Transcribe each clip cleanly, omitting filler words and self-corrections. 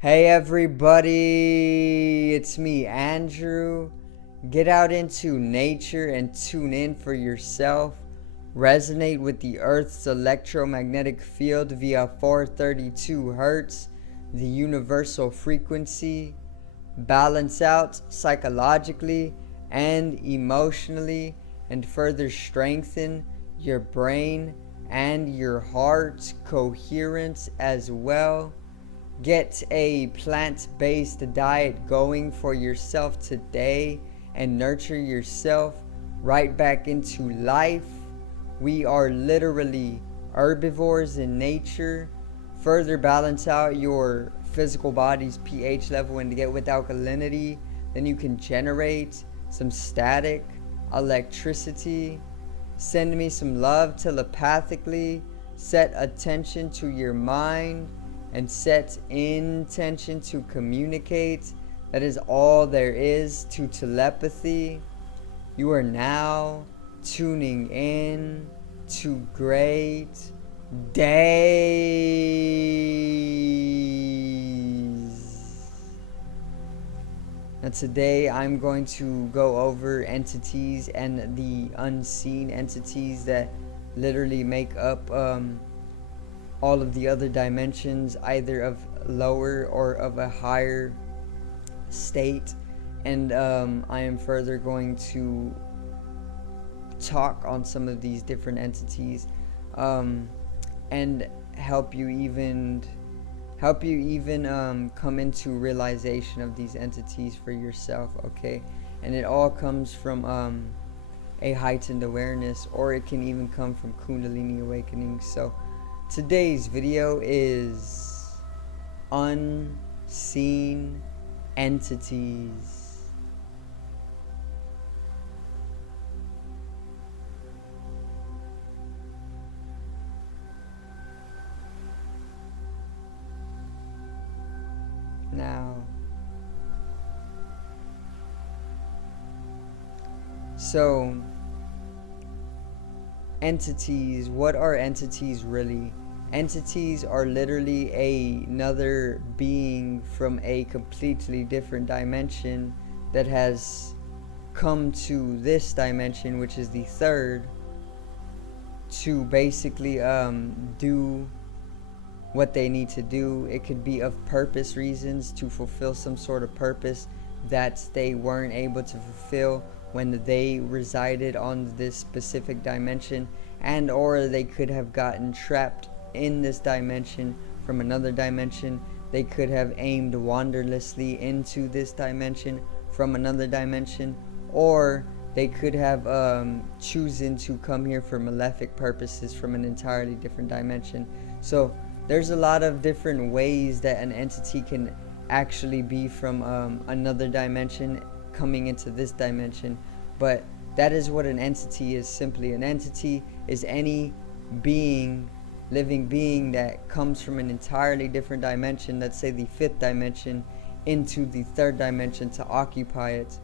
Hey everybody, it's me, Andrew. Get out into nature and tune in for yourself. Resonate with the Earth's electromagnetic field via 432 Hertz, the universal frequency. Balance out psychologically and emotionally, and further strengthen your brain and your heart coherence as well. Get a plant-based diet going for yourself today and nurture yourself right back into life. We are literally herbivores in nature. Further balance out your physical body's pH level and get with alkalinity. Then you can generate some static electricity. Send me some love telepathically. Set attention to your mind and set intention to communicate. That is all there is to telepathy. You are now tuning in to great days. Now today I'm going to go over entities and the unseen entities that literally make up all of the other dimensions, either of lower or of a higher state. And I am further going to talk on some of these different entities and help you even come into realization of these entities for yourself, okay? And it all comes from a heightened awareness, or it can even come from kundalini awakening. So today's video is unseen entities. Now, so entities, what are entities really? Entities are literally another being from a completely different dimension that has come to this dimension, which is the third, to basically do what they need to do. It could be of purpose reasons, to fulfill some sort of purpose that they weren't able to fulfill when they resided on this specific dimension, and or they could have gotten trapped in this dimension from another dimension. They could have aimed wanderlessly into this dimension from another dimension, or they could have chosen to come here for malefic purposes from an entirely different dimension. So there's a lot of different ways that an entity can actually be from another dimension coming into this dimension, but that is what an entity is. Simply, an entity is any being, living being, that comes from an entirely different dimension, let's say the fifth dimension, into the third dimension to occupy it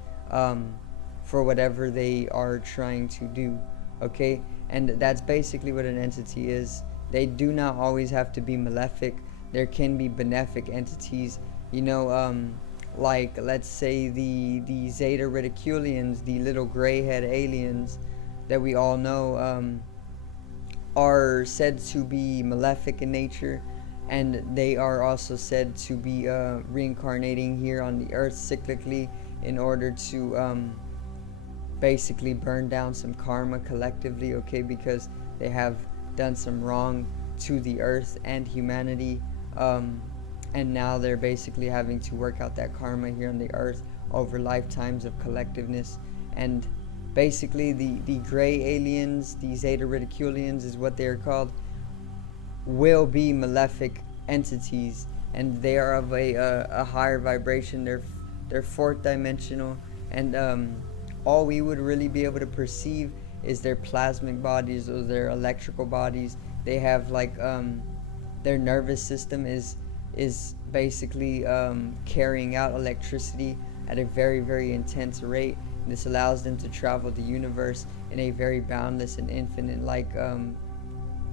for whatever they are trying to do, okay? And that's basically what an entity is. They do not always have to be malefic. There can be benefic entities, you know, like let's say the Zeta Reticulians, the little gray-head aliens that we all know, are said to be malefic in nature, and they are also said to be reincarnating here on the earth cyclically in order to basically burn down some karma collectively, okay, because they have done some wrong to the earth and humanity, and now they're basically having to work out that karma here on the earth over lifetimes of collectiveness. And basically the gray aliens, the Zeta Reticulians is what they are called, will be malefic entities, and they are of a higher vibration. They're fourth dimensional, and all we would really be able to perceive is their plasmic bodies or their electrical bodies. They have like their nervous system is basically carrying out electricity at a very, very intense rate. This allows them to travel the universe in a very boundless and infinite like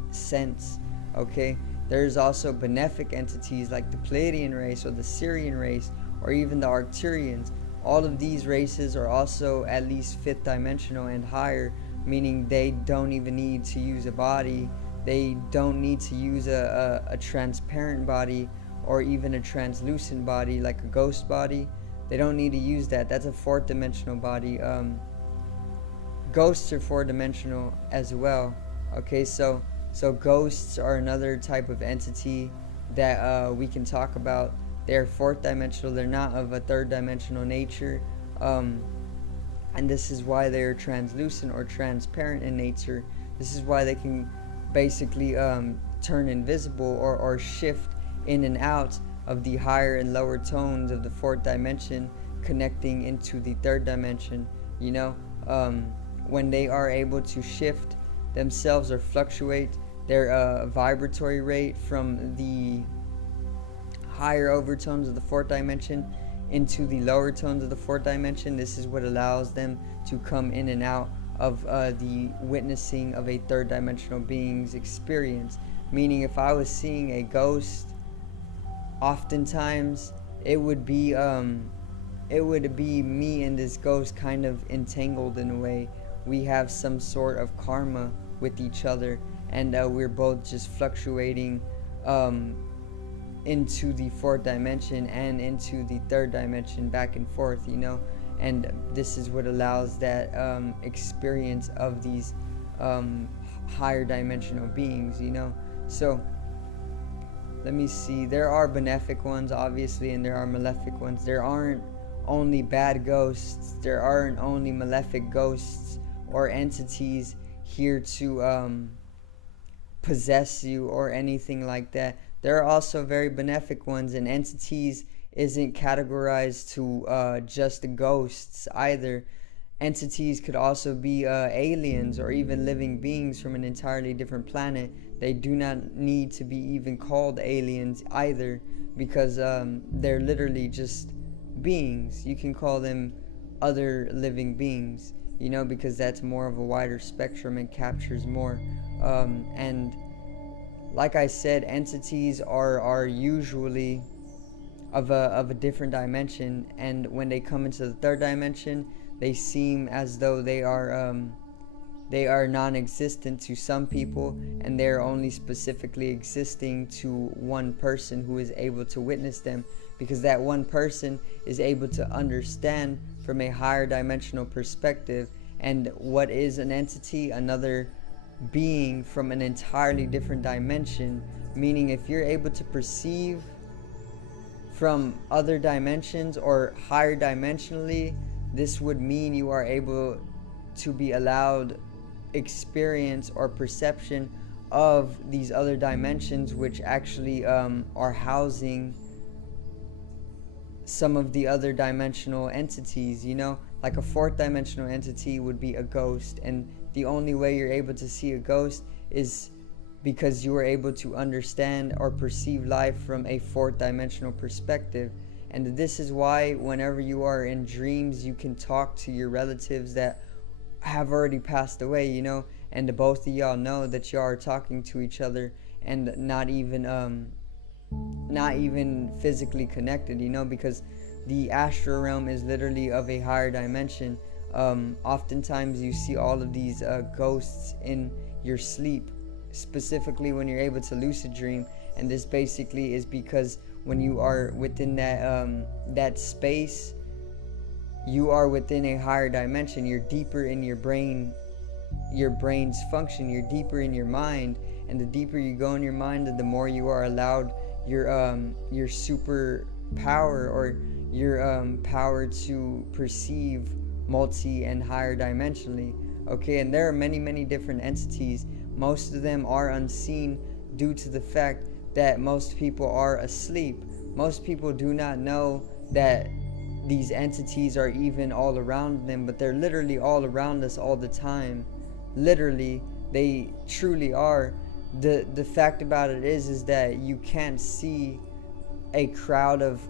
sense, okay? There's also benefic entities like the Pleiadian race or the Syrian race or even the Arcturians. All of these races are also at least fifth dimensional and higher, meaning they don't even need to use a body. They don't need to use a transparent body or even a translucent body like a ghost body. They don't need to use that. That's a fourth dimensional body. Ghosts are four dimensional as well. Okay, so ghosts are another type of entity that we can talk about. They're fourth dimensional. They're not of a third dimensional nature, and this is why they're translucent or transparent in nature. This is why they can basically turn invisible or shift in and out of the higher and lower tones of the fourth dimension, connecting into the third dimension. When they are able to shift themselves or fluctuate their vibratory rate from the higher overtones of the fourth dimension into the lower tones of the fourth dimension, this is what allows them to come in and out of the witnessing of a third dimensional being's experience. Meaning, if I was seeing a ghost, oftentimes it would be me and this ghost kind of entangled in a way. We have some sort of karma with each other, and we're both just fluctuating into the fourth dimension and into the third dimension, back and forth, and this is what allows that experience of these higher dimensional beings. So let me see. There are benefic ones, obviously, and there are malefic ones. There aren't only bad ghosts. There aren't only malefic ghosts or entities here to possess you or anything like that. There are also very benefic ones, and entities isn't categorized to just ghosts either. Entities could also be aliens or even living beings from an entirely different planet. They do not need to be even called aliens either, because they're literally just beings. You can call them other living beings, because that's more of a wider spectrum and captures more. And like I said, entities are usually of a different dimension, and when they come into the third dimension, they seem as though they are non-existent to some people, and they're only specifically existing to one person who is able to witness them, because that one person is able to understand from a higher dimensional perspective. And what is an entity? Another being from an entirely different dimension. Meaning, if you're able to perceive from other dimensions or higher dimensionally, this would mean you are able to be allowed experience or perception of these other dimensions, which actually are housing some of the other dimensional entities. Like a fourth dimensional entity would be a ghost, and the only way you're able to see a ghost is because you are able to understand or perceive life from a fourth dimensional perspective. And this is why whenever you are in dreams, you can talk to your relatives that have already passed away, and both of y'all know that y'all are talking to each other and not even physically connected, because the astral realm is literally of a higher dimension. Oftentimes you see all of these ghosts in your sleep, specifically when you're able to lucid dream, and this basically is because when you are within that space, you are within a higher dimension. You're deeper in your brain's function. You're deeper in your mind, and the deeper you go in your mind, the more you are allowed your super power or your power to perceive multi and higher dimensionally. Okay, and there are many different entities. Most of them are unseen due to the fact that most people are asleep. Most people do not know that these entities are even all around them, but they're literally all around us all the time. Literally, they truly are. The fact about it is that you can't see a crowd of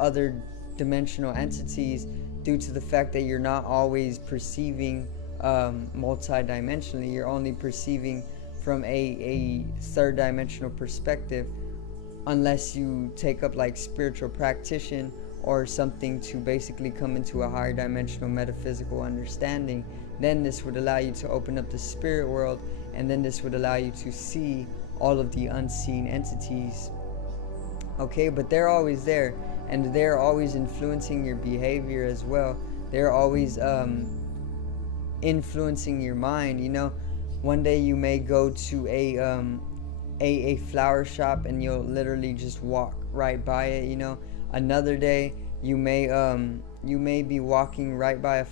other dimensional entities due to the fact that you're not always perceiving multi-dimensionally. You're only perceiving from a third dimensional perspective, unless you take up like spiritual practitioner or something to basically come into a higher dimensional metaphysical understanding. Then this would allow you to open up the spirit world, and then this would allow you to see all of the unseen entities. Okay, but they're always there, and they're always influencing your behavior as well. They're always influencing your mind. You know, one day you may go to a flower shop and you'll literally just walk right by it. You know, another day you may be walking right by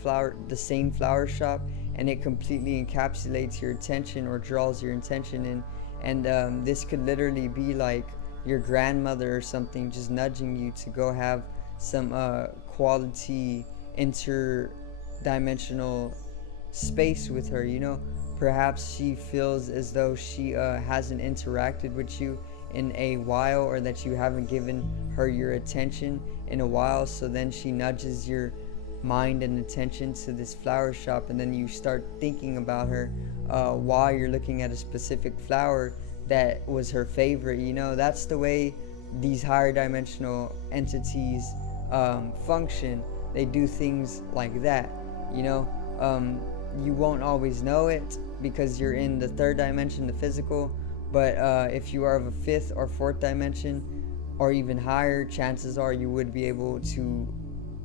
the same flower shop, and it completely encapsulates your attention or draws your attention in. And this could literally be like your grandmother or something just nudging you to go have some quality interdimensional space with her. You know, perhaps she feels as though she hasn't interacted with you in a while, or that you haven't given her your attention in a while, so then she nudges your mind and attention to this flower shop, and then you start thinking about her while you're looking at a specific flower that was her favorite. You know, that's the way these higher dimensional entities function. They do things like that. You know, you won't always know it because you're in the third dimension, the physical, but if you are of a fifth or fourth dimension or even higher, chances are you would be able to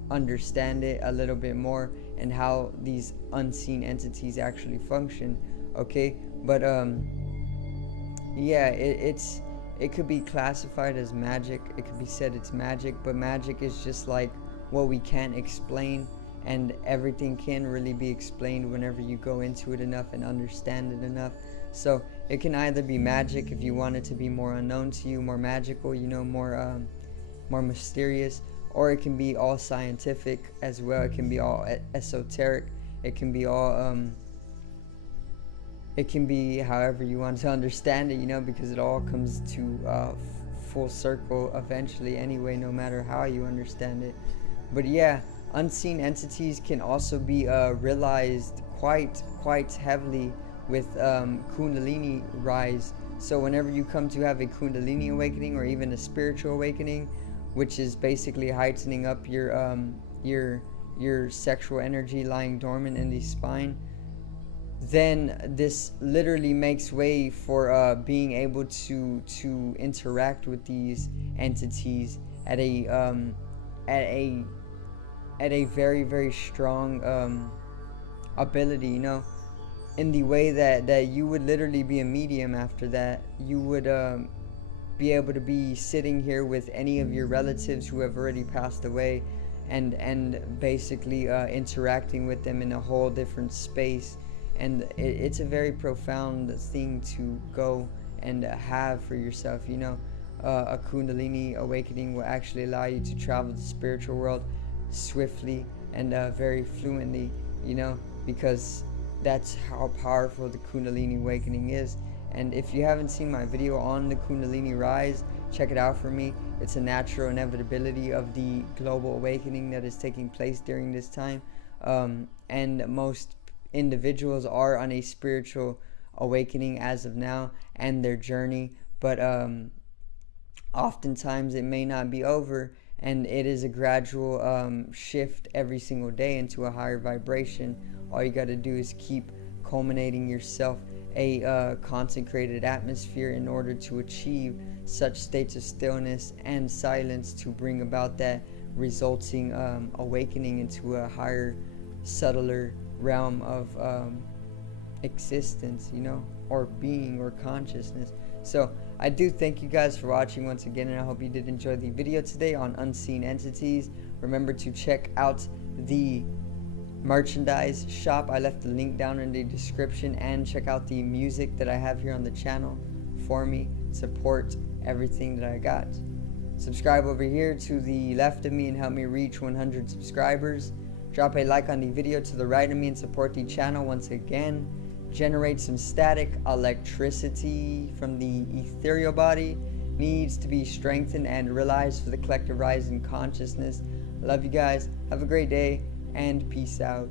understand it a little bit more and how these unseen entities actually function. Okay, but yeah, it could be classified as magic. It could be said it's magic, but magic is just like what we can't explain, and everything can really be explained whenever you go into it enough and understand it enough. So it can either be magic if you want it to be more unknown to you, more magical, you know, more mysterious, or it can be all scientific as well. It can be all esoteric. It can be all it can be however you want to understand it, you know, because it all comes to full circle eventually anyway, no matter how you understand it. But yeah, unseen entities can also be realized quite heavily with kundalini rise. So whenever you come to have a kundalini awakening, or even a spiritual awakening, which is basically heightening up your sexual energy lying dormant in the spine, then this literally makes way for being able to interact with these entities at a very, very strong ability, you know, in the way that you would literally be a medium after that. You would be able to be sitting here with any of your relatives who have already passed away, and basically interacting with them in a whole different space. And it's a very profound thing to go and have for yourself. You know, a kundalini awakening will actually allow you to travel the spiritual world swiftly and very fluently, you know, because that's how powerful the kundalini awakening is. And if you haven't seen my video on the kundalini rise, check it out for me. It's a natural inevitability of the global awakening that is taking place during this time, and most individuals are on a spiritual awakening as of now and their journey, but oftentimes it may not be over, and it is a gradual shift every single day into a higher vibration. All you got to do is keep culminating yourself a consecrated atmosphere in order to achieve such states of stillness and silence to bring about that resulting awakening into a higher, subtler realm of existence, you know, or being, or consciousness. So I do thank you guys for watching once again, and I hope you did enjoy the video today on unseen entities. Remember to check out the merchandise shop. I left the link down in the description, and check out the music that I have here on the channel for me. Support everything that I got. Subscribe over here to the left of me and help me reach 100 subscribers. Drop a like on the video to the right of me and support the channel once again. Generate some static electricity from the ethereal body. Needs to be strengthened and realized for the collective rise in consciousness. Love you guys. Have a great day, and peace out.